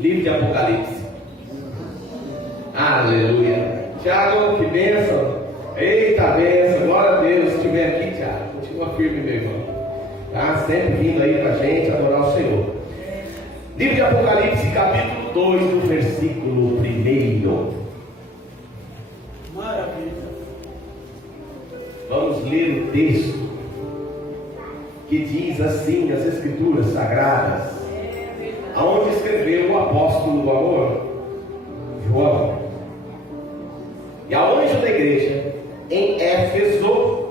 Livro de Apocalipse. Aleluia. Tiago, que bênção. Eita bênção. Glória a Deus. Se estiver aqui, Tiago, continua firme, meu irmão. Tá? Sempre vindo aí pra gente adorar o Senhor. Livro de Apocalipse, capítulo 2, do versículo 1. Maravilha. Vamos ler o texto que diz assim, as Escrituras Sagradas, aonde escreveu o apóstolo do amor, João. E ao anjo da igreja em Éfeso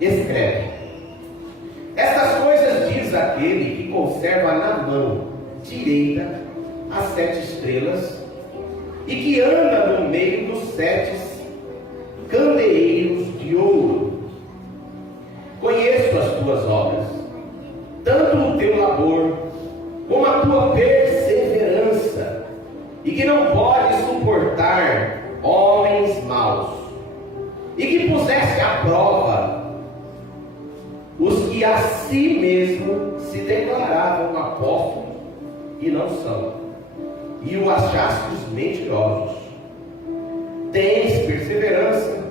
escreve: estas coisas diz aquele que conserva na mão direita as 7 estrelas e que anda no meio dos 7 candeeiros de ouro. Conheço as tuas obras, tanto o teu labor como a tua perseverança, e que não podes suportar homens maus, e que puseste à prova os que a si mesmo se declaravam apóstolos e não são, e o achastes mentirosos. Tens perseverança,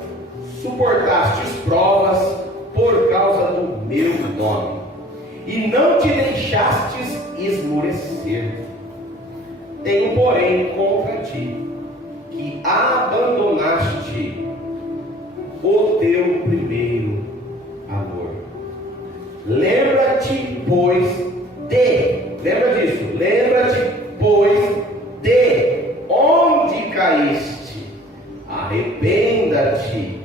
suportastes provas por causa do meu nome, e não te deixastes esmorecer. Tenho, porém, contra ti que abandonaste o teu primeiro amor. Lembra-te, pois, de onde caíste. Arrependa-te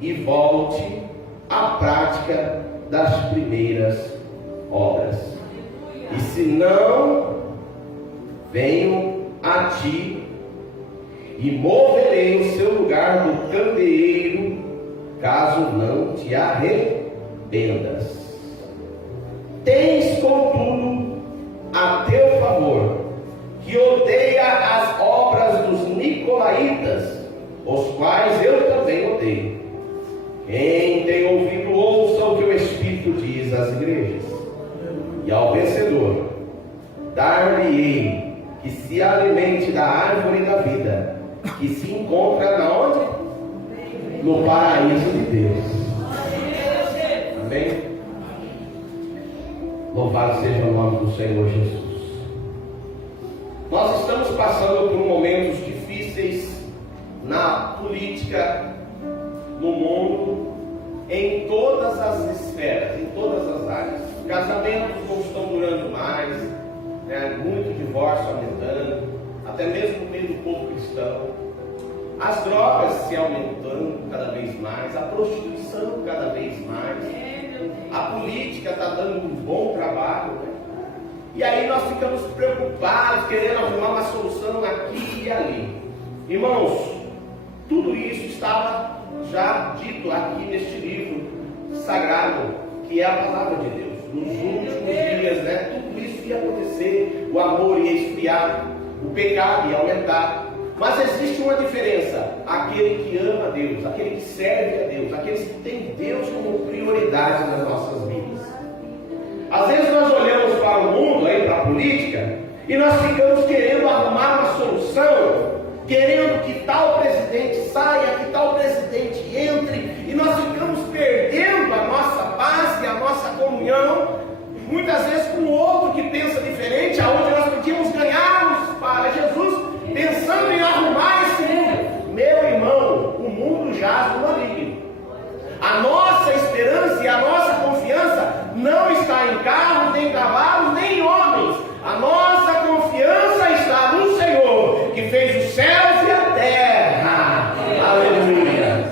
e volte à prática das primeiras obras. E se não, venho a ti e moverei o seu lugar do candeeiro, caso não te arrependas. Tens, contudo, a teu favor que odeia as obras dos nicolaítas, os quais eu também odeio. Quem tem ouvido, ouça o que o Espírito diz às igrejas. E ao vencedor dar-lhe-ei que se alimente da árvore da vida, que se encontra na onde? No paraíso de Deus. Amém? Louvado seja o nome do Senhor Jesus. Nós estamos passando por momentos difíceis na política, no mundo, em todas as esferas, em todas as áreas. Os casamentos não estão durando mais, né? Muito divórcio aumentando, até mesmo no meio do povo cristão. As drogas se aumentando cada vez mais, a prostituição cada vez mais, a política está dando um bom trabalho, né? E aí nós ficamos preocupados, querendo arrumar uma solução aqui e ali. Irmãos, tudo isso estava já dito aqui neste livro sagrado, que é a palavra de Deus. Nos últimos dias, né? Tudo isso ia acontecer, o amor ia esfriar, o pecado ia aumentar. Mas existe uma diferença: aquele que ama a Deus, aquele que serve a Deus, aqueles que têm Deus como prioridade nas nossas vidas. Às vezes nós olhamos para o mundo, aí, para a política, e nós ficamos querendo arrumar uma solução, querendo que tal presidente saia, que tal presidente entre, e nós ficamos perdendo a nossa paz e a nossa comunhão, muitas vezes com outro que pensa diferente, aonde nós podíamos ganharmos para Jesus, pensando em arrumar esse mundo. Meu irmão, o mundo jaz no maligno. A nossa esperança e a nossa confiança não está em carros, nem cavalos, nem homens. A nossa confiança está no Senhor, que fez os céus e a terra. Aleluia.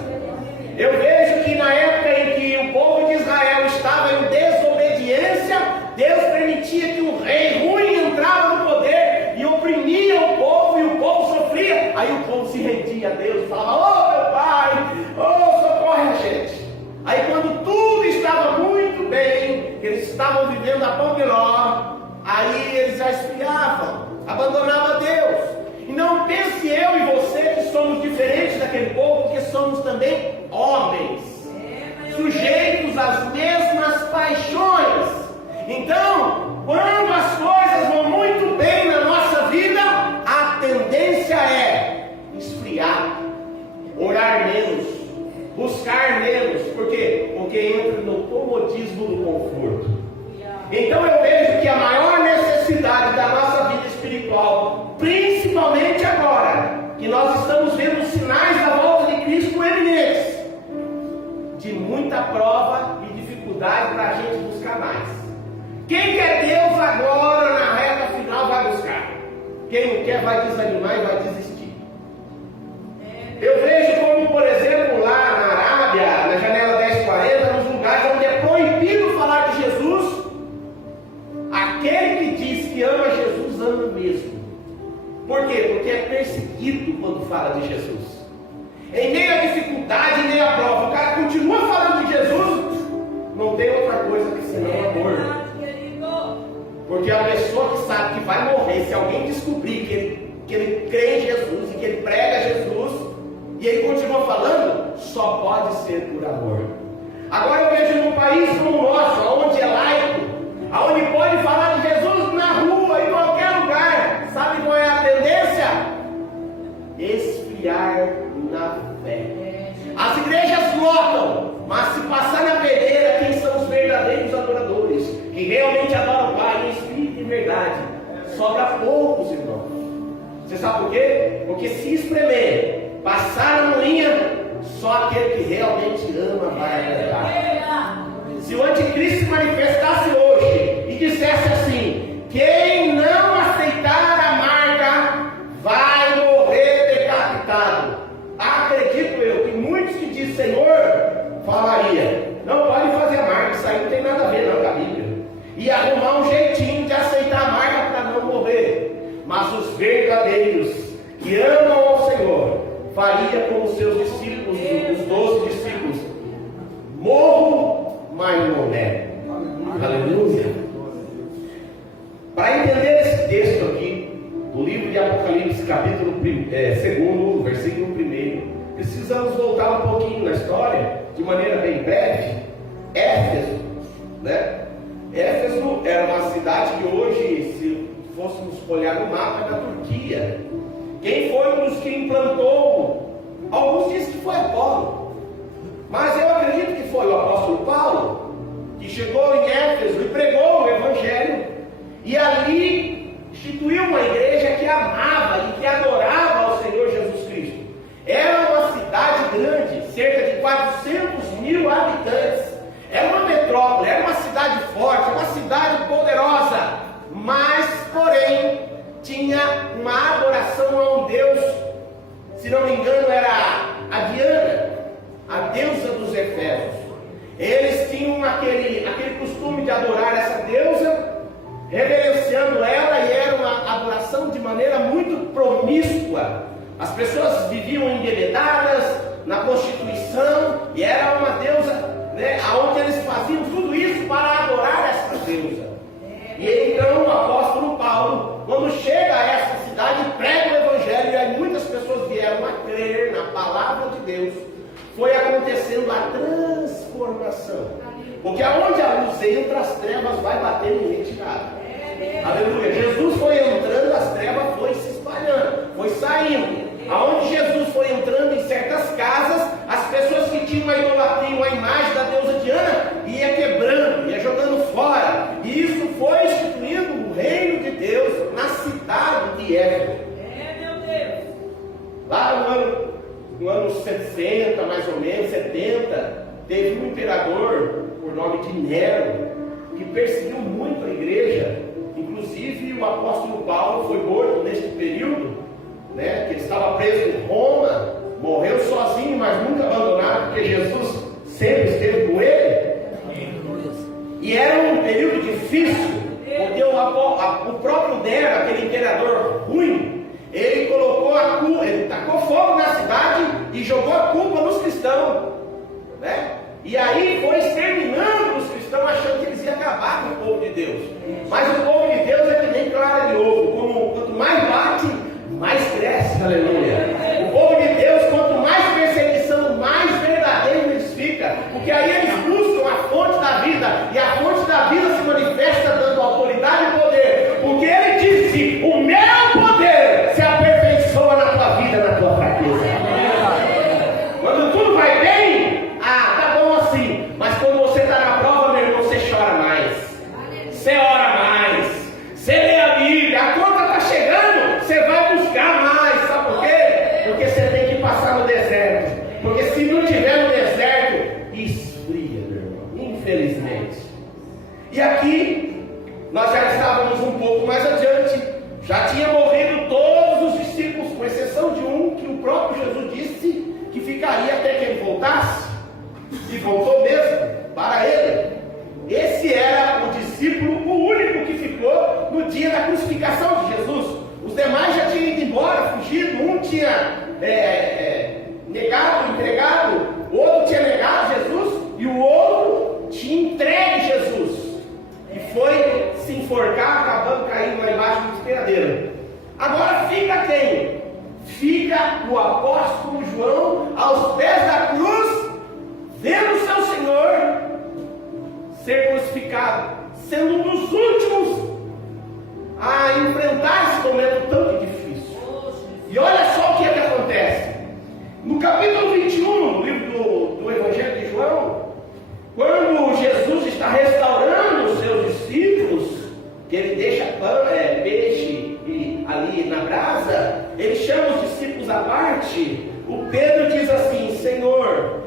Eu vejo que na época em que o povo de Israel estava em desobediência, Deus permitia que um rei ruim entrava no poder e oprimia o povo, e o povo sofria. Aí o povo se rendia a Deus e falava: "Oh meu pai, oh socorre a gente". Aí quando tudo estava muito bem, eles estavam vivendo a pão de ló, aí eles já esfriavam, abandonavam a Deus. E não pense eu e você que somos diferentes daquele povo, porque somos também homens, sujeitos às mesmas paixões. Então, quando as coisas vão muito bem na nossa comodismo do conforto. Então eu vejo que a maior necessidade da nossa vida espiritual, principalmente agora, que nós estamos vendo os sinais da volta de Cristo eminentes, de muita prova e dificuldade para a gente buscar mais. Quem quer Deus agora na reta final vai buscar. Quem não quer vai desanimar e vai desistir. Eu vejo como, por exemplo, lá na Arábia, na janela 1040, nos lugares onde é proibido falar de Jesus, aquele que diz que ama Jesus, ama mesmo. Por quê? Porque é perseguido quando fala de Jesus. Em meio à dificuldade, em meio à prova, o cara continua falando de Jesus, não tem outra coisa que senão amor. Porque a pessoa que sabe que vai morrer, se alguém descobrir que ele crê em Jesus e que ele prega Jesus, e ele continua falando, só pode ser por amor. Agora eu vejo num país como o nosso, onde é laico, onde pode falar de Jesus na rua, em qualquer lugar, sabe qual é a tendência? Esfriar na fé. As igrejas lotam, mas se passar na peneira, quem são os verdadeiros adoradores, que realmente adoram o Pai em espírito e verdade? Sobra poucos, irmãos. Você sabe por quê? Porque se espremer, passar a moinha, só aquele que realmente ama vai agradar. Se o anticristo se manifestasse hoje e dissesse assim: quem não aceitar a marca vai morrer decapitado, acredito eu que muitos que dizem Senhor falaria: não pode fazer a marca, isso aí não tem nada a ver não com a Bíblia, e arrumar um jeitinho de aceitar a marca para não morrer. Mas os verdadeiros que amam ao Senhor faria como os seus discípulos, os 12 discípulos: morro, mas não nego. Aleluia. Para entender esse texto aqui, do livro de Apocalipse, capítulo 2, versículo 1, precisamos voltar um pouquinho na história, de maneira bem breve. Éfeso, né? Éfeso era uma cidade que hoje, se fôssemos olhar no mapa, é na Turquia. Quem foi um dos que implantou? Alguns dizem que foi Apolo, mas eu acredito que foi o apóstolo Paulo, que chegou em Éfeso e pregou o Evangelho, e ali instituiu uma igreja que amava e que adorava ao Senhor Jesus Cristo. Era uma cidade grande, cerca de 400.000 habitantes. Era uma metrópole, era uma cidade forte, uma cidade poderosa, mas, porém, tinha uma adoração a um Deus, se não me engano era a Diana, a deusa dos Efésios. Eles tinham aquele costume de adorar essa deusa, reverenciando ela, e era uma adoração de maneira muito promíscua. As pessoas viviam embebedadas na prostituição, e era uma deusa, né, onde eles faziam tudo isso para adorar essa deusa. E então o apóstolo Paulo, quando chega a essa cidade, prega o Evangelho, e aí muitas pessoas vieram a crer na palavra de Deus. Foi acontecendo a transformação, porque aonde a luz entra, as trevas vai batendo em retirada. Aleluia. Jesus foi entrando, as trevas foi se espalhando, foi saindo. Aonde Jesus foi entrando em certas casas, as pessoas que tinham a idolatria, a imagem da deusa Diana, ia quebrando, ia jogando fora. E isso foi instituindo o reino de Deus na cidade de Éfeso. Meu Deus. Lá no ano 60, mais ou menos, 70, teve um imperador por nome de Nero, que perseguiu muito a igreja. Inclusive o apóstolo Paulo foi morto neste período, né, que ele estava preso em Roma, morreu sozinho, mas nunca abandonado, porque Jesus sempre esteve com ele. E era um período difícil, porque o próprio Nero, aquele imperador ruim, ele colocou a culpa, ele tacou fogo na cidade e jogou a culpa nos cristãos, né? E aí foi exterminando os cristãos, achando que eles iam acabar com o povo de Deus. Mas o povo de Deus é que nem clara de ovo, quanto mais bate, mais cresce. Aleluia. O povo de Deus, quanto mais perseguição, mais verdadeiro eles ficam, porque aí eles buscam a fonte da vida, e a fonte da vida se manifesta dando autoridade e poder, porque ele disse: o meu poder se aperfeiçoa na tua vida, na tua fraqueza. Quando tudo vai bem, tá bom assim, mas quando você está na prova, meu a conta está chegando, você vai buscar mais. Sabe por quê? Porque você tem que passar no deserto. Porque se não tiver no deserto, esfria, meu irmão, infelizmente. E aqui, nós já estávamos um pouco mais adiante. Já tinha morrido todos os discípulos, com exceção de um que o próprio Jesus disse que ficaria até que ele voltasse. E voltou mesmo para ele. Esse era o discípulo, o único que ficou no dia da crucificação de Jesus. Os demais já tinham ido embora, fugido. Um tinha negado, entregado, o outro tinha negado Jesus e o outro tinha entregue Jesus. E foi se enforcar, acabando caindo lá embaixo do despedadeiro. Agora fica quem? Fica o apóstolo João aos pés da cruz, vendo seu Senhor ser crucificado, sendo um dos últimos a enfrentar esse momento tão difícil. E olha só o que é que acontece. No capítulo 21, no livro do Evangelho de João, quando Jesus está restaurando os seus discípulos, que ele deixa peixe ali na brasa, ele chama os discípulos à parte. O Pedro diz assim: Senhor,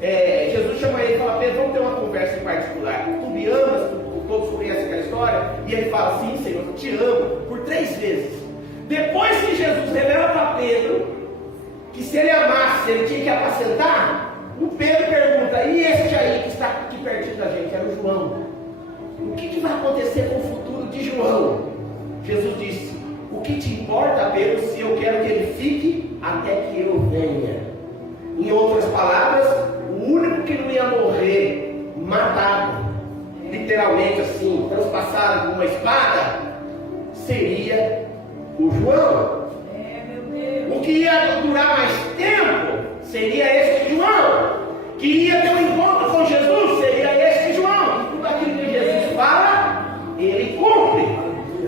Jesus chama ele e fala: Pedro, vamos ter uma conversa em particular. Tu me amas, todos conhecem aquela história. E ele fala: sim, Senhor, eu te amo, por 3 vezes. Depois que Jesus revela para Pedro que se ele amasse, ele tinha que apacentar, o Pedro pergunta: e este aí que está aqui pertinho da gente? Era o João. O que vai acontecer com o futuro de João? Jesus disse: o que te importa, Pedro, se eu quero que ele fique até que eu venha? Em outras palavras, o único que não ia morrer matado, literalmente assim, transpassado com uma espada, seria o João. O que ia durar mais tempo seria esse João. Que ia ter um encontro com Jesus seria esse João. E tudo aquilo que Jesus fala, ele cumpre.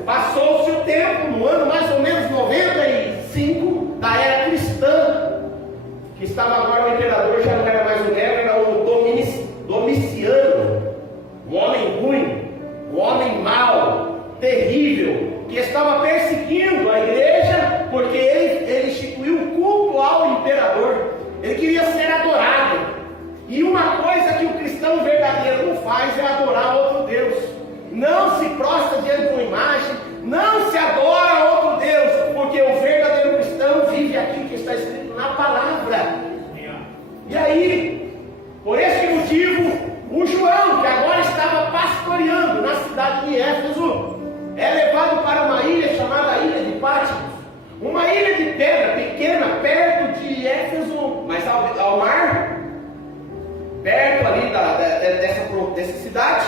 Passou-se o tempo, no ano mais ou menos 95 da era cristã, que estava agora o imperador, já não era mais o Nero, era o Domiciano, um homem ruim, um homem mau, terrível, que estava perseguindo a igreja, porque ele instituiu o culto ao imperador. Ele queria ser adorado. E uma coisa que o cristão verdadeiro não faz é adorar outro Deus. Não se prostra diante de uma imagem, não se adora outro Deus, porque o verdadeiro cristão vive aquilo que está escrito na palavra. E aí, por esse motivo, o João, que agora estava pastoreando na cidade de Éfeso, é levado para uma ilha chamada Ilha de Patmos, uma ilha de pedra pequena, perto de Éfeso, mas ao mar, perto ali dessa cidade.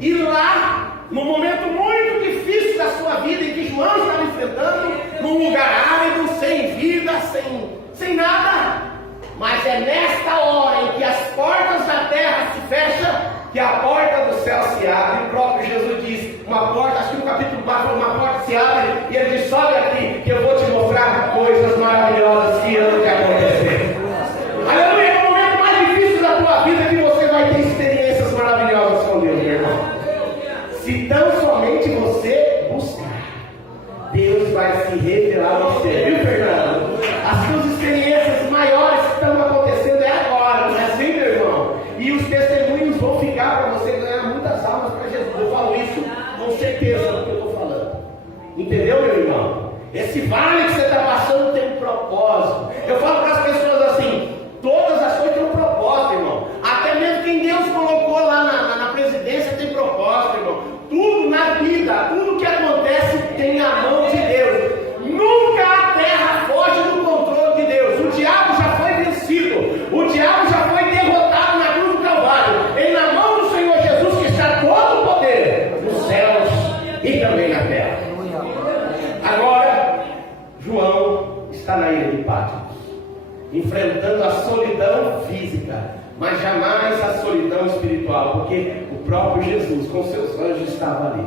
E lá, num momento muito difícil da sua vida, em que João estava enfrentando, num lugar árido, sem vida, sem nada, mas é nesta hora em que as portas da terra se fecham, que a porta do céu se abre. O próprio Jesus diz, uma porta, acho que no capítulo 4, uma porta se abre, e ele diz: sobe aqui, que eu vou te mostrar coisas maravilhosas que hão de acontecer. Aleluia! É o momento mais difícil da tua vida que você vai ter experiências maravilhosas com Deus, meu irmão. Se tão somente você buscar, Deus vai se revelar a você, viu, Fernando? As suas experiências maiores que estão acontecendo é agora, não é assim, meu irmão? E os testemunhos vão ficar para você ganhar muitas almas para Jesus. Eu falo isso com certeza do que eu estou falando. Entendeu, meu irmão? Esse vale que você está passando tem um propósito. Eu falo para as pessoas assim: todas as coisas têm um propósito, irmão. Até mesmo quem Deus colocou lá na presidência tem propósito, irmão. Tudo na vida, tudo que acontece tem a mão de Deus. Nunca a terra foge do controle de Deus. O diabo já foi vencido. O diabo já foi derrotado na cruz do Calvário. E na mão do Senhor Jesus que está todo o poder nos céus e também na terra. Agora, João está na ilha de Patmos, enfrentando a solidão física, mas jamais a solidão espiritual, porque o próprio Jesus com seus anjos estava ali.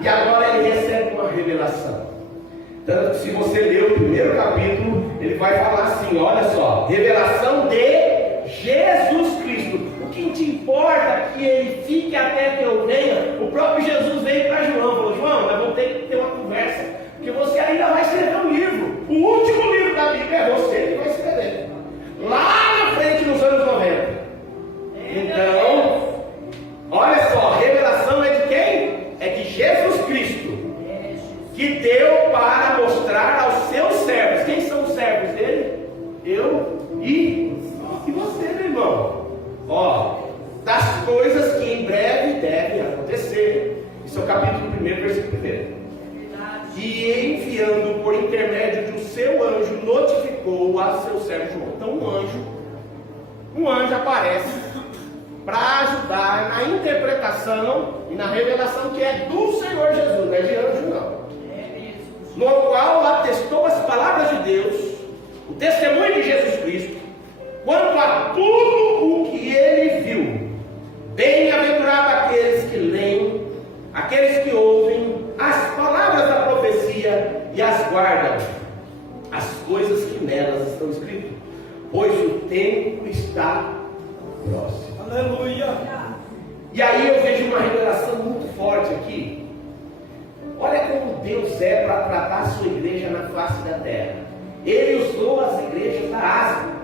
E agora ele recebe uma revelação. Tanto que se você ler o primeiro capítulo, ele vai falar assim: olha só, revelação de Jesus Cristo. O que te importa é que ele fique até que eu venha? O próprio Jesus veio para João, falou: João, nós vamos ter que ter uma que deu para mostrar aos seus servos. Quem são os servos dele? Eu e você, meu irmão. Ó, das coisas que em breve devem acontecer. Isso é o capítulo 1, versículo 1. E enviando por intermédio de um seu anjo, notificou a seu servo João. Então um anjo aparece para ajudar na interpretação e na revelação que é do Senhor Jesus, não é de anjo não. No qual atestou as palavras de Deus, o testemunho de Jesus Cristo, quanto a tudo o que ele viu. Bem-aventurado aqueles que leem, aqueles que ouvem as palavras da profecia e as guardam, as coisas que nelas estão escritas, pois o tempo está próximo. Aleluia! E aí eu vejo uma revelação muito forte aqui. Olha como Deus é para tratar a sua igreja na face da terra. Ele usou as igrejas da Ásia.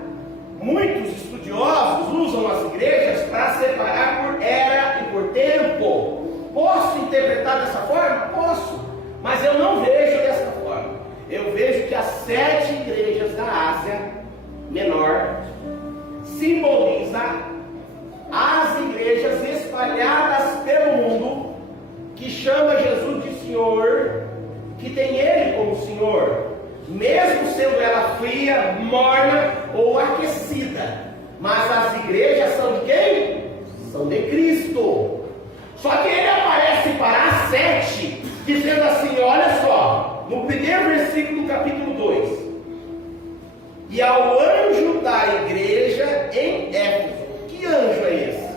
Muitos estudiosos usam as igrejas para separar por era e por tempo. Posso interpretar dessa forma? Posso, mas eu não vejo dessa forma. Eu vejo que as 7 igrejas da Ásia Menor simboliza as igrejas espalhadas pelo mundo que chama Jesus de Senhor, que tem Ele como Senhor, mesmo sendo ela fria, morna ou aquecida. Mas as igrejas são de quem? São de Cristo. Só que ele aparece para as 7, dizendo assim, olha só, no primeiro versículo do capítulo 2. E ao anjo da igreja em Éfeso. Que anjo é esse?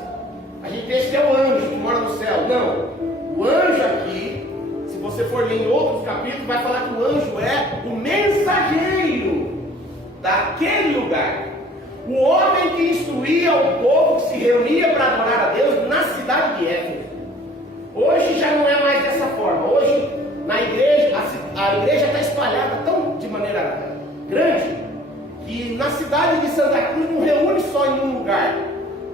A gente pensa que é o anjo que mora no céu. Não. O anjo aqui, se você for ler em outros capítulos, vai falar que o anjo é o mensageiro daquele lugar. O homem que instruía o povo que se reunia para adorar a Deus na cidade de Éfeso. Hoje já não é mais dessa forma. Hoje, na igreja, a igreja está espalhada tão de maneira grande, que na cidade de Santa Cruz não reúne só em um lugar.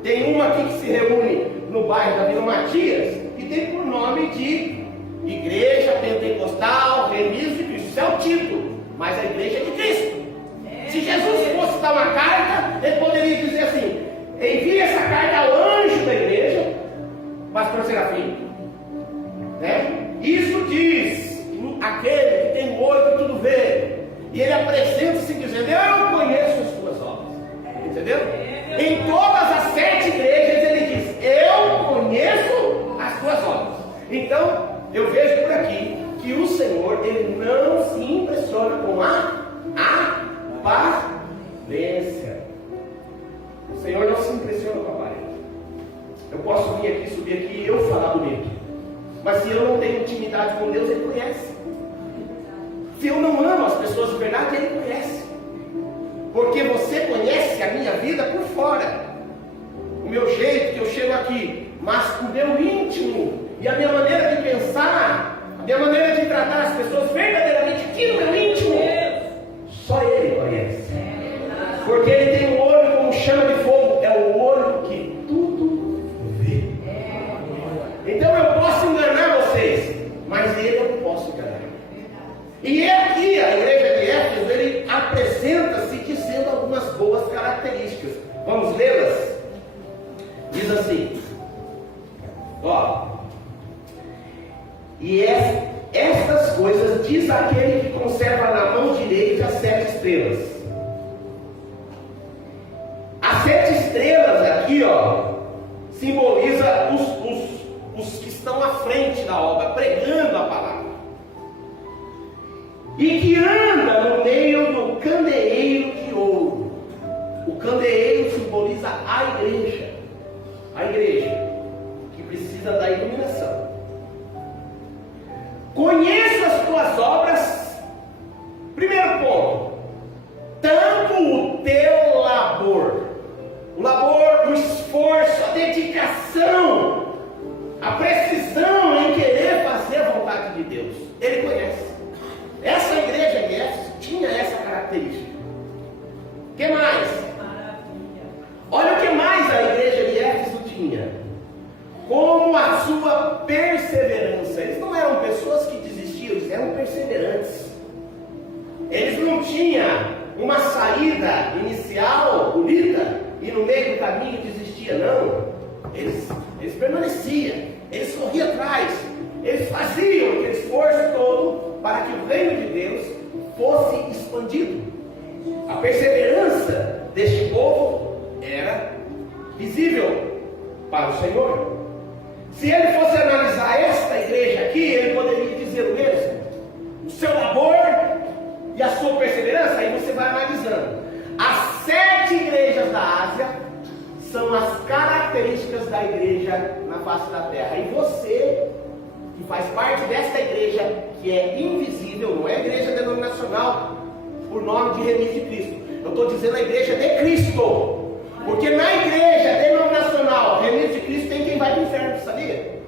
Tem uma aqui que se reúne no bairro da Vila Matias, que tem por nome de Igreja Pentecostal Reunidos de Cristo. Isso é o título, mas a igreja é de Cristo. Se Jesus fosse dar uma carta, ele poderia dizer assim, envie essa carta ao anjo da igreja, pastor Serafim, né? Isso diz aquele que tem o olho que tudo vê, e ele apresenta-se dizendo, eu conheço as tuas obras, entendeu? Em todas as 7 igrejas ele diz, eu conheço as tuas obras. Então eu vejo por aqui que o Senhor, ele não se impressiona com a aparência. O Senhor não se impressiona com a aparência. Eu posso vir aqui, subir aqui e eu falar bonito, mas se eu não tenho intimidade com Deus, ele conhece. Se eu não amo as pessoas de verdade, ele conhece. Porque você conhece a minha vida por fora, o meu jeito que eu chego aqui, mas o meu íntimo e a minha maneira de pensar, a minha maneira de tratar as pessoas verdadeiramente aqui no meu íntimo, só ele conhece. Porque ele tem um olho como chama de fogo, é o olho que tudo vê. Então eu posso enganar vocês, mas ele eu não posso enganar. E aqui a igreja de Éfeso, ele apresenta-se dizendo algumas boas características. Vamos lê-las? Diz assim, ó, e estas coisas diz aquele que conserva na mão direita as 7 estrelas. As 7 estrelas aqui, ó, simboliza os que estão à frente da obra, pregando a palavra. E que anda no meio do candeeiro de ouro. O candeeiro simboliza a igreja. A igreja que precisa da iluminação. Conheça as tuas obras. Primeiro ponto. Tanto o teu labor, o labor, o esforço, a dedicação, a precisão em querer fazer a vontade de Deus. Ele conhece. Essa igreja de Éfeso tinha essa característica. O que mais? Olha o que mais a igreja de Éfeso tinha. Como a sua perseverança. Eles não eram pessoas que desistiam, eles eram perseverantes. Eles não tinham uma saída inicial bonita e no meio do caminho desistia, não. Eles permaneciam, eles corriam atrás, eles faziam aquele esforço todo para que o reino de Deus fosse expandido. A perseverança deste povo era visível para o Senhor. Se ele fosse analisar esta igreja aqui, ele poderia dizer o mesmo. O seu labor e a sua perseverança, aí você vai analisando. As 7 igrejas da Ásia são as características da igreja na face da terra. E você, que faz parte desta igreja, que é invisível, não é a igreja denominacional, por nome de Remidos de Cristo. Eu estou dizendo a igreja de Cristo. Porque na igreja denominacional, Remidos de Cristo, tem quem vai para o inferno, sabia?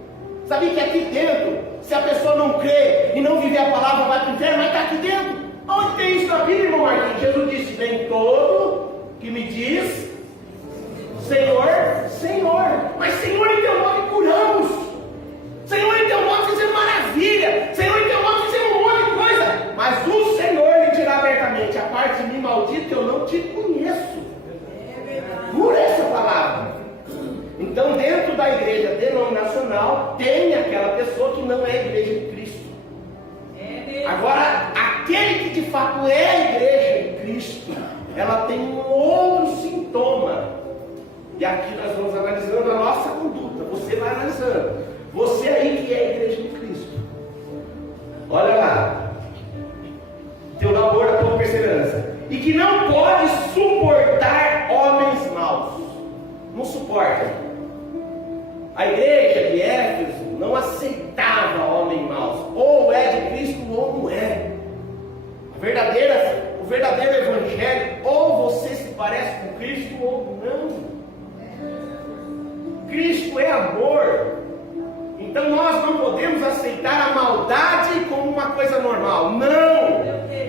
Sabia que aqui dentro, se a pessoa não crê e não viver a palavra, vai para o inferno, mas está aqui dentro. Onde tem isso na Bíblia, irmão Marquinhos? Jesus disse: vem todo que me diz Senhor, Senhor. Mas Senhor, em teu nome curamos. Senhor, em teu nome fizemos maravilha. Senhor, em teu nome fizemos um monte de coisa. Mas o Senhor lhe dirá abertamente: a parte de mim, maldito, que eu não te conheço. Por essa palavra. Então, dentro da igreja denominacional, tem aquela pessoa que não é a igreja de Cristo. Agora, aquele que de fato é a igreja de Cristo, ela tem um outro sintoma. E aqui nós vamos analisando a nossa conduta. Você vai analisando. Você aí que é a igreja de Cristo. Olha lá. Teu labor, a tua perseverança. E que não pode suportar homens maus. Não suporta. A igreja de Éfeso não aceitava homens maus. Ou é de Cristo ou não é. O verdadeiro evangelho, ou você se parece com Cristo ou não. Cristo é amor. Então nós não podemos aceitar a maldade como uma coisa normal.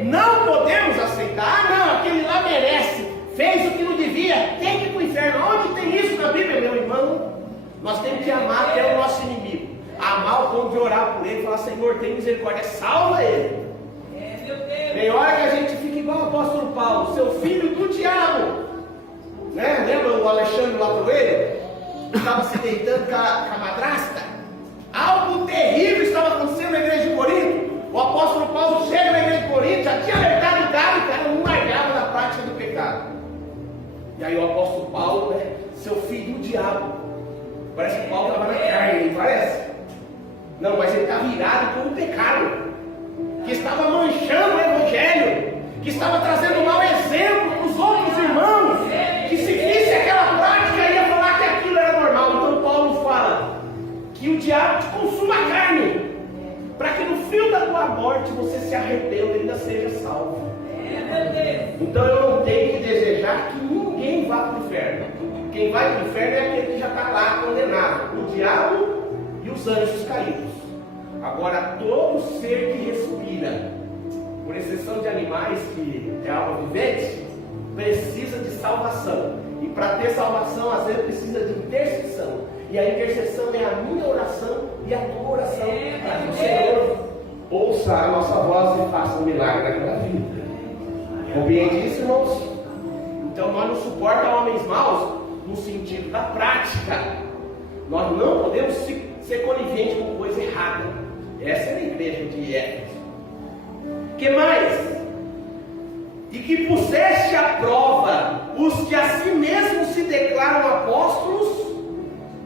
Não podemos aceitar. Não, aquele lá merece, fez o que não devia, tem que ir para o inferno. Onde tem isso na Bíblia, meu irmão? Nós temos que amar até o nosso inimigo. Amar ao ponto de orar por ele e falar: Senhor, tem misericórdia, salva ele. Tem hora que a gente fica igual o apóstolo Paulo, seu filho do diabo, né? Lembra o Alexandre Latoeiro? Estava se deitando com a madrasta. Algo terrível estava acontecendo na igreja de Corinto. O apóstolo Paulo chega na igreja de Corinto, já tinha alertado o cara, e o cara não largava na prática do pecado. E aí o apóstolo Paulo, né? Seu filho do diabo. Parece que Paulo estava na carne, não parece? Não, mas ele está virado com o pecado, que estava manchando o evangelho, que estava trazendo um mau exemplo para os outros irmãos, que se visse aquela prática ia falar que aquilo era normal. Então Paulo fala que o diabo te consuma a carne, para que no fim da tua morte você se arrependa e ainda seja salvo. Então eu não tenho que desejar que ninguém vá para o inferno. Quem vai para o inferno é aquele que já está lá condenado, o diabo e os anjos caídos. Agora, todo ser que respira, por exceção de animais que é alma vivente, precisa de salvação. E para ter salvação, às vezes precisa de intercessão. E a intercessão é a minha oração e a tua oração, para que o Senhor ouça a nossa voz e faça um milagre naquela vida. Compreende isso, irmãos? Então nós não suportamos homens maus no sentido da prática. Nós não podemos ser coniventes com coisa errada. Essa é a igreja de Éfeso. Que mais? E que puseste à prova os que a si mesmos se declaram apóstolos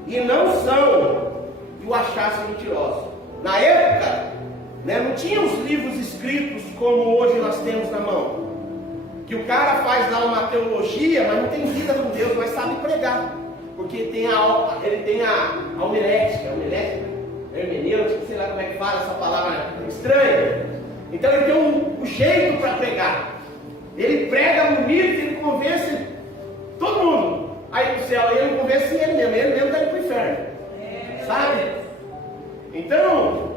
e não são, e o achaste mentiroso. Na época, né, não tinha os livros escritos como hoje nós temos na mão. Que o cara faz lá uma teologia, mas não tem vida com Deus, mas sabe pregar. Porque ele tem a homilética, hermenêutica, sei lá como é que fala essa palavra estranha. Então ele tem um jeito para pregar. Ele prega bonito, ele convence todo mundo. Aí pro céu, ele não convence ele mesmo está indo para o inferno. Sabe? Então,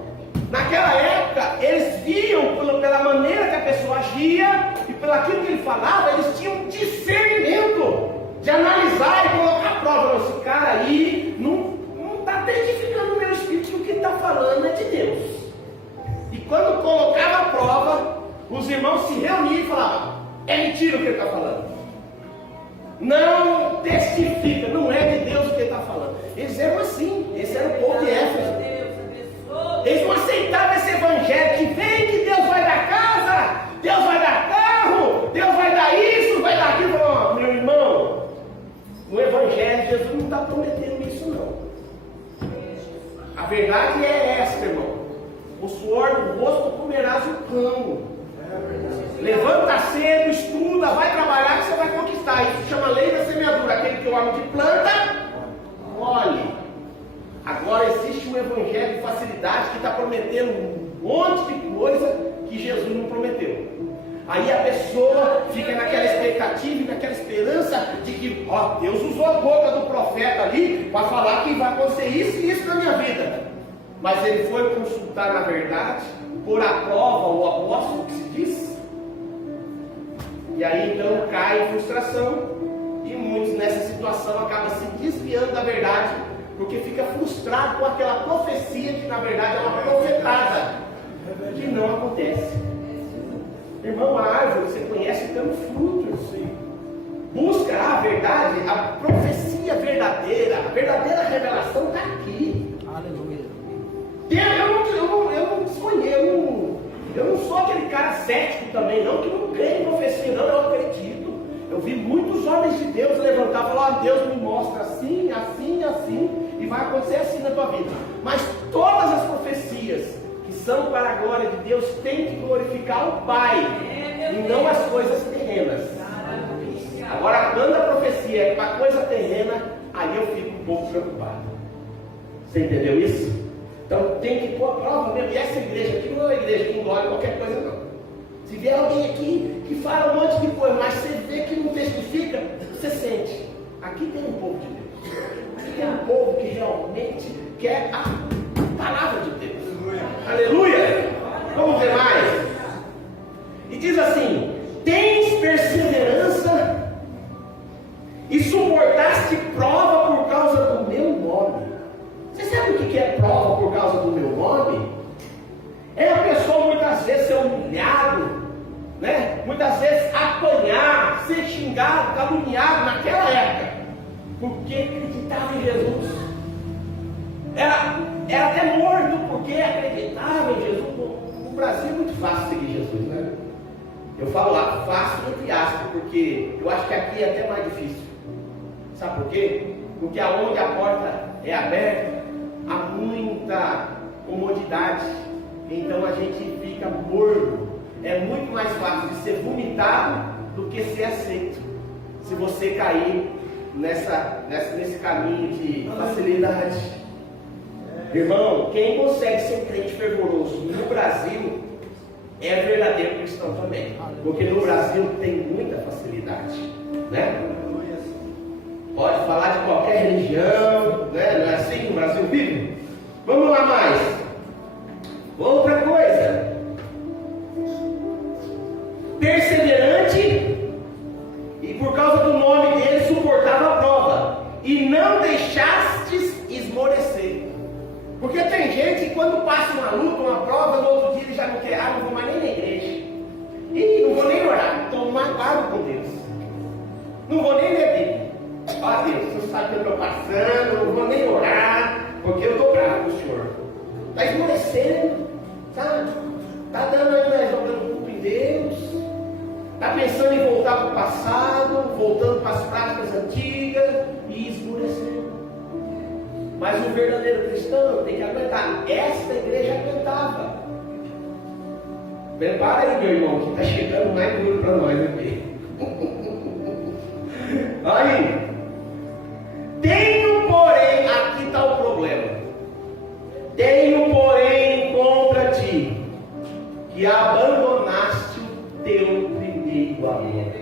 naquela época, eles viam pela maneira que a pessoa agia e pelo aquilo que ele falava, eles tinham discernimento de analisar e colocar a prova. Esse cara aí não está testificando o meu espírito que o que está falando é de Deus. E quando colocava a prova, os irmãos se reuniam e falavam: é mentira o que ele está falando. Não testifica, não é de Deus o que ele está falando. Eles eram assim, esse era o povo de Éfeso. Eles não aceitavam esse evangelho que vem que Deus vai dar casa, Deus vai dar carro, Deus vai dar isso, vai dar aquilo. Oh, meu irmão, no evangelho Jesus não está prometendo isso não. A verdade é essa, irmão. O suor do rosto comerás o pão. Levanta cedo, estuda, vai trabalhar que você vai conquistar. Isso chama lei da semeadura. Aquele que o homem de planta, olhe. Agora existe um evangelho de facilidade que está prometendo um monte de coisa que Jesus não prometeu. Aí a pessoa fica naquela expectativa e naquela esperança de que, ó, Deus usou a boca do profeta ali para falar que vai acontecer isso e isso na minha vida. Mas ele foi consultar na verdade, por a prova o apóstolo que se diz. E aí então cai em frustração. E muitos nessa situação acabam se desviando da verdade, porque fica frustrado com aquela profecia que na verdade é uma profetada, que não acontece. Irmão, a árvore você conhece pelo fruto. Busca a verdade, a profecia verdadeira, a verdadeira revelação está aqui. Aleluia. Eu não sonhei, eu não sou aquele cara cético também, não, que não crê em profecia, não, eu acredito. Eu vi muitos homens de Deus levantar e falar: Deus me mostra assim, assim, assim, e vai acontecer assim na tua vida. Mas todas as profecias que são para a glória de Deus têm que glorificar o Pai, e não as coisas terrenas. Agora, quando a profecia é para coisa terrena, aí eu fico um pouco preocupado. Você entendeu isso? Então tem que pôr a prova mesmo. E essa igreja aqui não é uma igreja que engole qualquer coisa não. Se vier alguém aqui que fala um monte de coisa, mas você vê que não testifica, você sente. Aqui tem um povo de Deus. Aqui tem um povo que realmente quer a palavra de Deus. Aleluia! Vamos ver mais. E diz assim: tens perseverança e suportaste prova por causa do meu nome. Você sabe o que é prova por causa do meu nome? É a pessoa muitas vezes ser humilhado, né? Muitas vezes apanhar, ser xingado, caluniado naquela época, porque acreditava em Jesus. Era até morto porque acreditava em Jesus. No Brasil é muito fácil seguir Jesus, né? Eu falo lá fácil entre aspas, porque eu acho que aqui é até mais difícil. Sabe por quê? Porque aonde a porta é aberta, há muita comodidade, então a gente fica morno. É muito mais fácil de ser vomitado do que ser aceito, se você cair nesse caminho de facilidade. Irmão, quem consegue ser um crente fervoroso no Brasil é verdadeiro cristão também, porque no Brasil tem muita facilidade, né? Pode falar de qualquer religião, né? Não é assim que o Brasil vive? Vamos lá mais. Outra coisa. Perseverante, e por causa do nome dele suportava a prova, e não deixastes esmorecer. Porque tem gente que quando passa uma luta, uma prova, no outro dia ele já não quer, não vou mais nem na igreja. E não vou nem orar, estou magoado com Deus. Não vou nem ler Bíblia. Ó Deus, você sabe o que eu estou passando, não vou nem orar, porque eu estou bravo com o Senhor. Está esmorecendo, sabe? Está dando ainda jogando culpa em Deus. Está pensando em voltar para o passado, voltando para as práticas antigas e esmorecendo. Mas o verdadeiro cristão tem que aguentar. Esta igreja aguentava. Prepara aí, meu irmão, que está chegando mais duro para nós aqui. Aí. Tenho, porém, aqui está o problema. Tenho, porém, contra ti, que abandonaste o teu primeiro amor.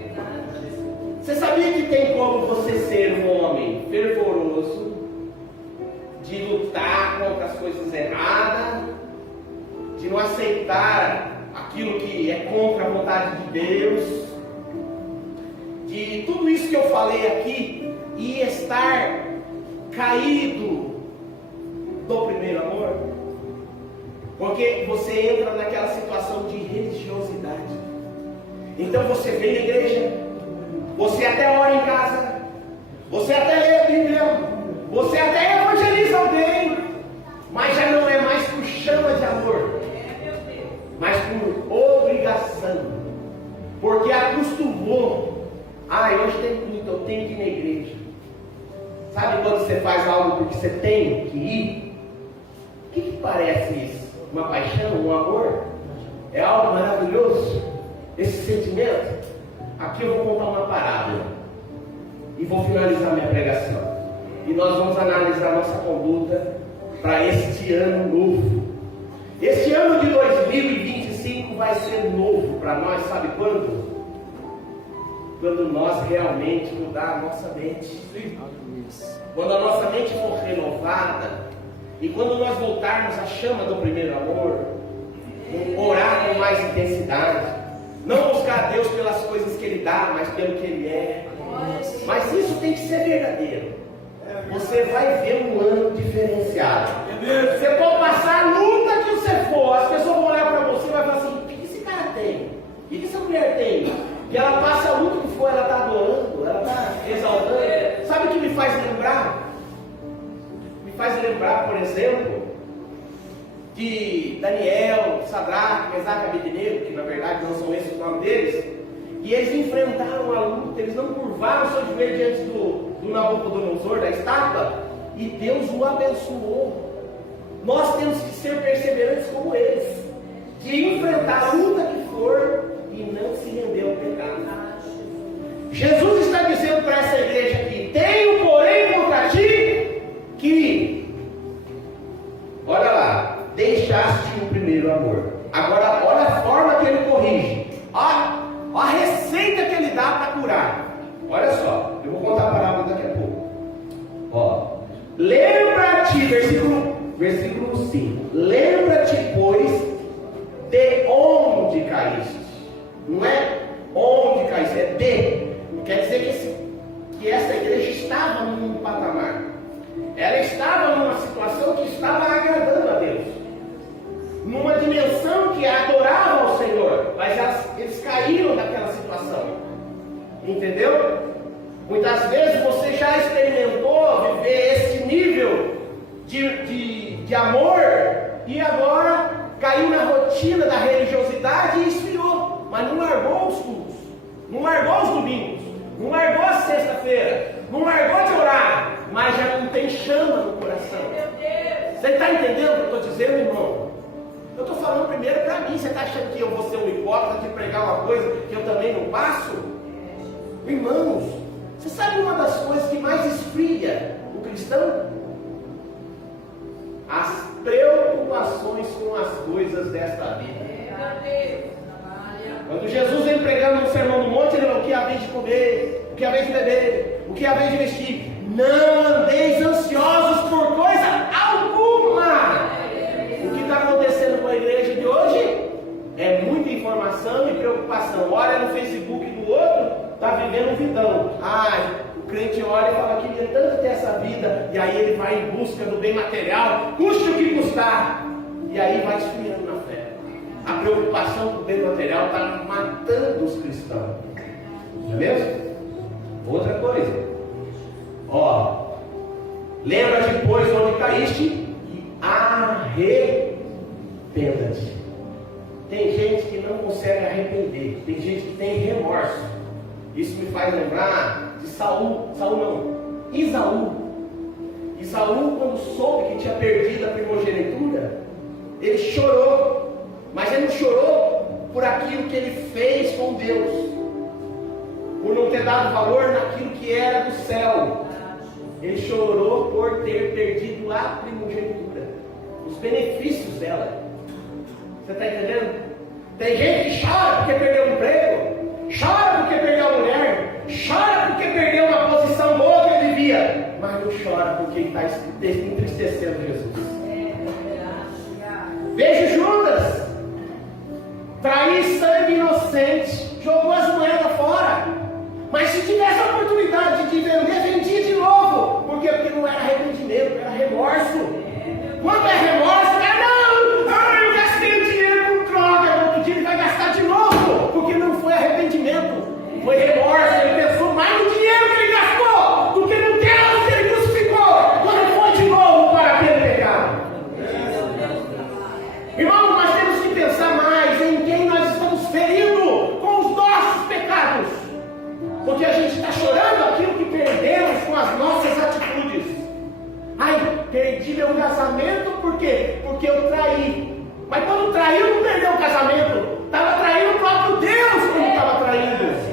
Você sabia que tem como você ser um homem fervoroso, de lutar contra as coisas erradas, de não aceitar aquilo que é contra a vontade de Deus, de tudo isso que eu falei aqui, e estar caído do primeiro amor? Porque você entra naquela situação de religiosidade. Então você vem na igreja, você até ora em casa, você até lê a Bíblia, você até evangeliza alguém, mas já não é mais por chama de amor, mas por obrigação. Porque acostumou. Hoje tem culto, eu tenho que ir na igreja. Sabe quando você faz algo porque você tem que ir? O que parece isso? Uma paixão, um amor? É algo maravilhoso? Esse sentimento? Aqui eu vou contar uma parábola e vou finalizar minha pregação. E nós vamos analisar nossa conduta para este ano novo. Este ano de 2025 vai ser novo para nós, sabe quando? Quando nós realmente mudar a nossa mente. Quando a nossa mente for renovada, e quando nós voltarmos à chama do primeiro amor, orar com mais intensidade, não buscar a Deus pelas coisas que Ele dá, mas pelo que Ele é. Mas isso tem que ser verdadeiro. Você vai ver um ano diferenciado. Você pode passar a luta que você for, as pessoas vão olhar para você e vai falar assim: o que esse cara tem? O que essa mulher tem? Que ela passa a luta que for, ela está adorando, ela está exaltando. Sabe o que me faz lembrar? Me faz lembrar, por exemplo, que Daniel, Sadraque, Mesaque e Abednego, que na verdade não são esses os nomes deles, e eles enfrentaram a luta, eles não curvaram seu joelho diante do Nabucodonosor, da estátua, e Deus o abençoou. Nós temos que ser perseverantes como eles, de enfrentar a luta que for e não se render ao pecado. Jesus está dizendo para essa igreja aqui: tenho porém contra ti que, olha lá, deixaste o primeiro amor. Agora olha a forma que ele corrige, a receita que ele dá para curar. Olha só, eu vou contar a parábola daqui a pouco. Lembra-te, versículo 5. Lembra-te, pois, de onde caíste. Não é onde caíste, é de. Não quer dizer que essa igreja estava num patamar. Ela estava numa situação que estava agradando a Deus, numa dimensão que adorava ao Senhor, mas eles caíram daquela situação. Entendeu? Muitas vezes você já experimentou viver esse nível de amor e agora caiu na rotina da religiosidade e esfriou, mas não largou os cultos, não largou os domingos, não largou a sexta-feira, não largou de orar, mas já não tem chama no coração. Você está entendendo o que eu estou dizendo, irmão? Eu estou falando primeiro para mim. Você está achando que eu vou ser um hipócrita de pregar uma coisa que eu também não passo? Irmãos, você sabe uma das coisas que mais esfria o cristão? As preocupações com as coisas desta vida. Quando Jesus vem pregando no Sermão do Monte, ele fala: o que há vez de comer, o que há vez de beber, o que há vez de vestir. Não andeis ansiosos por coisa alguma. O que está acontecendo com a igreja de hoje é muita informação e preocupação. Olha no Facebook do outro, está vivendo um vidão. O crente olha e fala: queria tanto ter essa vida, e aí ele vai em busca do bem material, custe o que custar, e aí vai esfriando na fé. A preocupação com o bem material está matando os cristãos. Não é mesmo? Outra coisa, lembra-te, pois, onde caíste e arrependa-te. Tem gente que não consegue arrepender, tem gente que tem remorso. Isso me faz lembrar de Isaú, quando soube que tinha perdido a primogenitura, ele chorou, mas ele não chorou por aquilo que ele fez com Deus, por não ter dado valor naquilo que era do céu. Ele chorou por ter perdido a primogenitura, os benefícios dela. Você está entendendo? Tem gente que chora porque perdeu o emprego, chora porque perdeu a mulher, chora porque perdeu uma posição boa que ele vivia, mas não chora porque está entristecendo Jesus. Veja Judas, trair sangue inocente, jogou as moedas fora, mas se tivesse a oportunidade de vender, vendia de novo. Por quê? Porque não era arrependimento, era remorso. Quando é remorso, não, eu Foi remorso, ele pensou mais no dinheiro que ele gastou do que no Deus que ele crucificou quando foi de novo para aquele pecado. Irmão, nós temos que pensar mais em quem nós estamos ferindo com os nossos pecados, porque a gente está chorando aquilo que perdemos com as nossas atitudes. Ai, perdi meu casamento por quê? Porque eu traí. Mas quando traiu, não perdeu o casamento, estava traindo o próprio Deus quando estava traindo.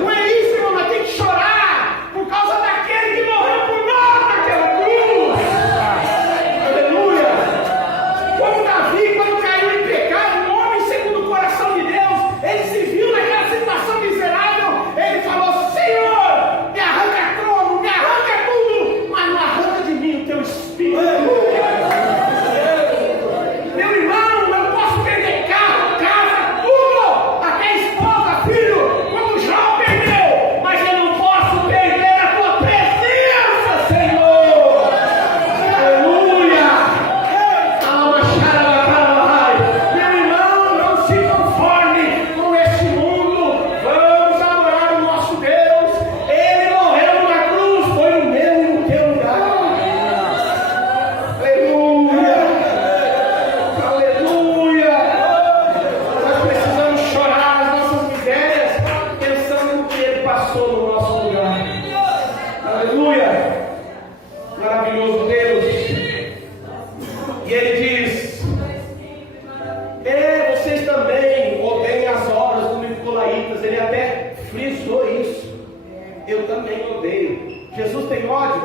Não é isso, irmão, nós temos que chorar por causa daquele que morreu por nós naquela cruz. Aleluia! Como Davi, quando caiu em pecado, um homem segundo o coração de Deus, ele se viu naquela situação miserável, ele falou: Senhor, me arranca trono, me arranca tudo, mas não arranca de mim o teu espírito. Meu irmão, eu posso perder carro, casa, tudo, até esposa, filho, como Jó perdeu, mas eu não posso perder a tua presença, Senhor. Aleluia! Meu irmão, não se conforme com este mundo. Vamos adorar o nosso Deus. Ele morreu na cruz, foi no meu e no teu lugar. Aleluia! Aleluia! Nós precisamos chorar as nossas misérias, pensando no que Ele passou no nosso lugar. Aleluia! Maravilhoso Deus! E Ele diz: vocês também odeiam as obras dos nicolaítas. Ele até frisou isso. Eu também odeio. Jesus tem ódio?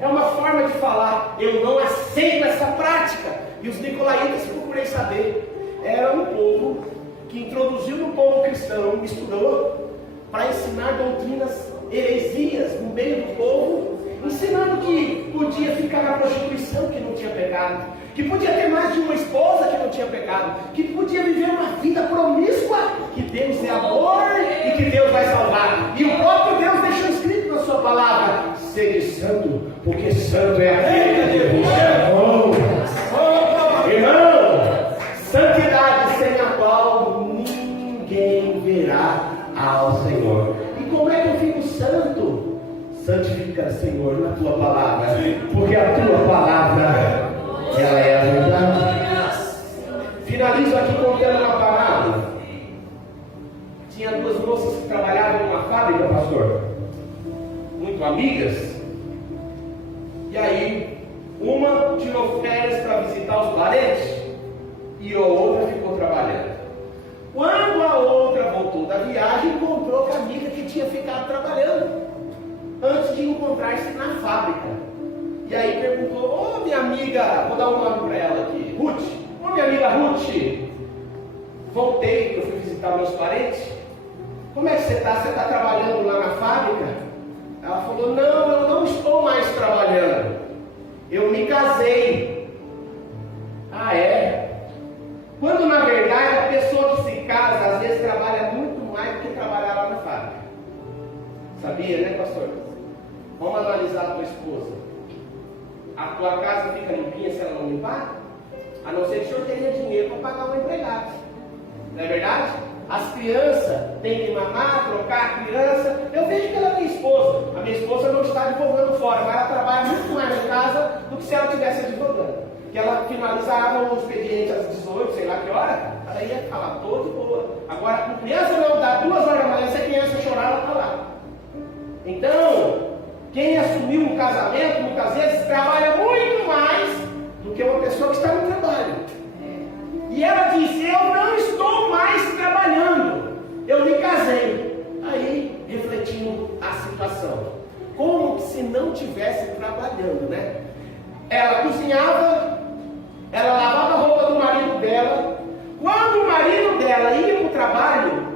É uma forma de falar: eu não aceito essa prática. E os nicolaítas, procurei saber, era um povo que introduziu no povo cristão, estudou para ensinar doutrinas heresias no meio do povo, ensinando que podia ficar na prostituição, que não tinha pecado, que podia ter mais de uma esposa, que não tinha pecado, que podia viver uma vida promíscua, que Deus é amor e que Deus vai salvar. E o próprio Deus deixou escrito na sua palavra: sede santo, porque santo é aquele que vos chamou. Irmão, santidade sem a qual ninguém verá ao Senhor. E como é que eu fico santo? Santifica, Senhor, na tua palavra, porque a tua palavra, ela é a verdade. Finalizo aqui contando uma parábola. Tinha duas moças que trabalhavam numa fábrica, pastor, muito amigas. E aí, uma tirou férias para visitar os parentes e a outra ficou trabalhando. Quando a outra voltou da viagem, encontrou com a amiga que tinha ficado trabalhando antes de encontrar-se na fábrica. E aí perguntou: ô minha amiga, vou dar um nome para ela aqui, Ruth. Ô minha amiga Ruth, voltei, que eu fui visitar meus parentes. Como é que você está? Você está trabalhando lá na fábrica? Ela falou: não, eu não estou mais trabalhando. Eu me casei. Ah, é? Quando na verdade a pessoa que se casa às vezes trabalha muito mais do que trabalhar lá na fábrica. Sabia, né, pastor? Vamos analisar a tua esposa. A tua casa fica limpinha se ela não limpar? A não ser que o senhor teria dinheiro para pagar um empregado. Não é verdade? As crianças têm que mamar, trocar a criança. Eu vejo pela minha esposa. A minha esposa não está advogando fora, mas ela trabalha muito mais em casa do que se ela estivesse advogando. Que ela finalizava o expediente às 18, sei lá que hora, ela ia falar, tô de boa. Agora, com criança não, dá 2 horas da manhã, se a criança chorar, ela está lá. Então, quem assumiu um casamento, muitas vezes, trabalha muito mais do que uma pessoa que está no trabalho. E ela disse: eu não estou mais trabalhando, eu me casei. Aí, refletindo a situação, como se não estivesse trabalhando, né? Ela cozinhava, ela lavava a roupa do marido dela. Quando o marido dela ia para o trabalho,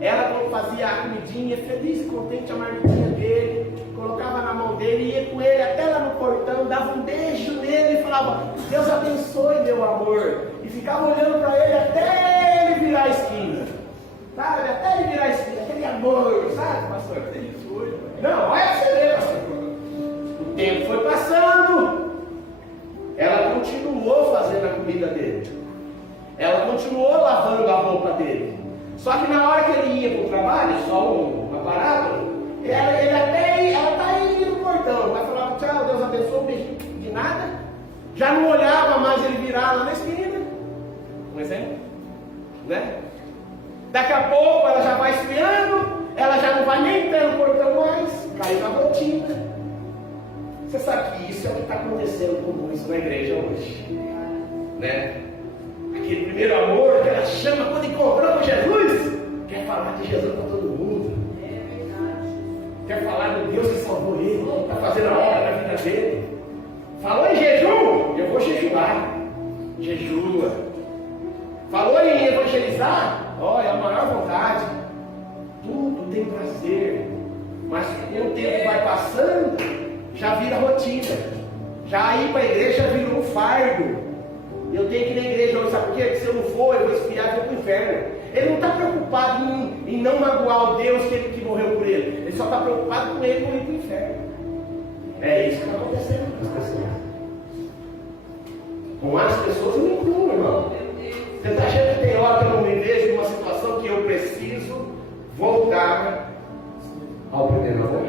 ela fazia a comidinha, feliz e contente, a marmitinha dele, colocava na mão dele, ia com ele até lá no portão, dava um beijo nele e falava: Deus abençoe, meu amor. E ficava olhando para ele até ele virar a esquina. Sabe? Até ele virar a esquina, aquele amor, sabe, pastor? Não, olha você ver, pastor. O tempo foi passando. Ela continuou fazendo a comida dele. Ela continuou lavando a roupa dele. Só que na hora que ele ia para o trabalho, só uma parábola, ela está indo no portão, vai falar, tchau, Deus abençoe, um beijinho de nada. Já não olhava mais ele virar lá na esquina. Um exemplo? Né? Daqui a pouco ela já vai esfriando, ela já não vai nem entrar no portão mais, caiu na rotina. Você sabe que isso é o que está acontecendo com muitos na igreja hoje. Né? Aquele primeiro amor que ela chama quando encontrou com Jesus, quer falar de Jesus para todo mundo. Quer falar do Deus que salvou ele, está fazendo a obra na vida dele. Falou em jejum, eu vou jejuar. Jejua. Falou em evangelizar, olha, a maior vontade. Tudo tem prazer. Mas o tempo vai passando, já vira rotina. Já ir para a igreja virou um fardo. Eu tenho que ir na igreja hoje, sabe por quê? Porque se eu não for, eu vou espiar e vou para o inferno. Ele não está preocupado em não magoar o Deus que morreu por ele. Ele só está preocupado com ele ir para o inferno. É isso que está acontecendo com as pessoas. Com as pessoas eu me incluo, irmão. Você está achando que tem hora que eu não me vejo numa situação que eu preciso voltar ao primeiro amor?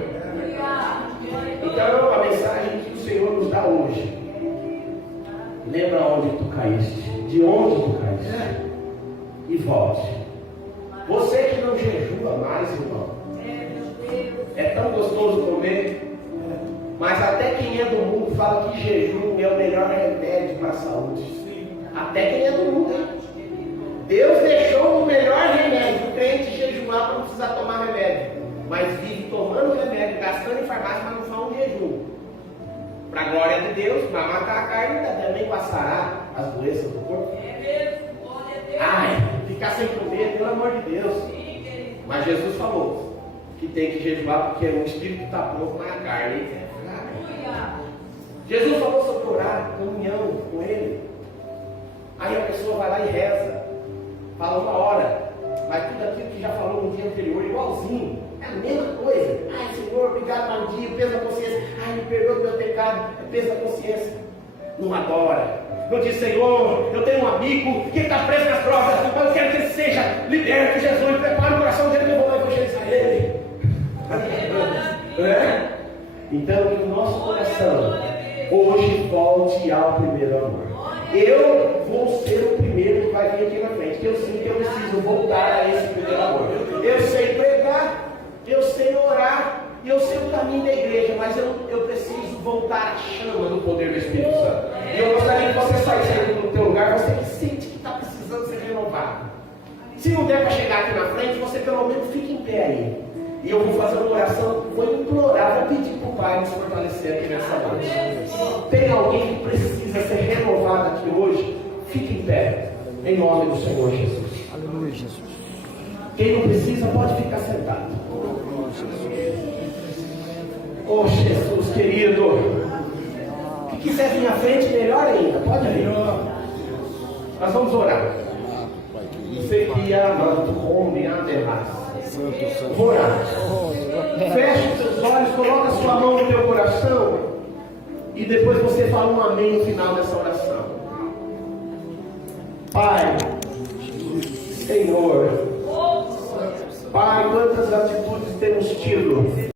Então a mensagem que o Senhor nos dá hoje. Lembra onde tu caíste, de onde tu caíste, e volte. Você que não jejua mais, irmão, é tão gostoso comer, mas até quem é do mundo fala que jejum é o melhor remédio para a saúde. Até quem é do mundo. Deus deixou o melhor remédio, o crente jejuar para não precisar tomar remédio, mas vive tomando remédio, gastando em farmácia, mas não faz um jejum. Para a glória de Deus, para matar a carne, também passará as doenças do corpo. Ai, ficar sem comer, pelo amor de Deus. Mas Jesus falou que tem que jejuar porque o espírito está pronto, mas a carne é fraca. Jesus falou sobre orar, comunhão com Ele. Aí a pessoa vai lá e reza, fala uma hora, mas tudo aquilo que já falou no dia anterior, igualzinho. É a mesma coisa. Ai, Senhor, obrigado mais um dia, peso da consciência. Ai, me perdoa do meu pecado, peso da consciência. Não adora. Não diz, Senhor, eu tenho um amigo que está preso nas drogas, mas eu quero que ele seja liberto. Jesus, prepara o coração dele que eu vou evangelizar ele. É? Então, que o nosso coração hoje volte ao primeiro amor. Eu vou ser o primeiro que vai vir aqui na frente. Eu sei que eu preciso voltar a esse primeiro amor. Eu sei pregar. Eu sei orar, e eu sei o caminho da igreja, mas eu preciso voltar à chama do poder do Espírito Santo. E eu gostaria que você saísse do teu lugar, você que sente que está precisando ser renovado. Se não der para chegar aqui na frente, você pelo menos fique em pé aí. E eu vou fazer uma oração, vou implorar, vou pedir para o Pai nos fortalecer aqui nessa noite. Tem alguém que precisa ser renovado aqui hoje? Fique em pé, em nome do Senhor Jesus. Aleluia, Jesus. Quem não precisa pode ficar sentado. Oh Jesus querido, que quiser vir à frente, melhor ainda, pode vir. Nós vamos orar. Vou orar. Feche os seus olhos, coloca a sua mão no teu coração e depois você fala um amém no final dessa oração. Pai, Senhor, Pai, quantas atitudes temos tido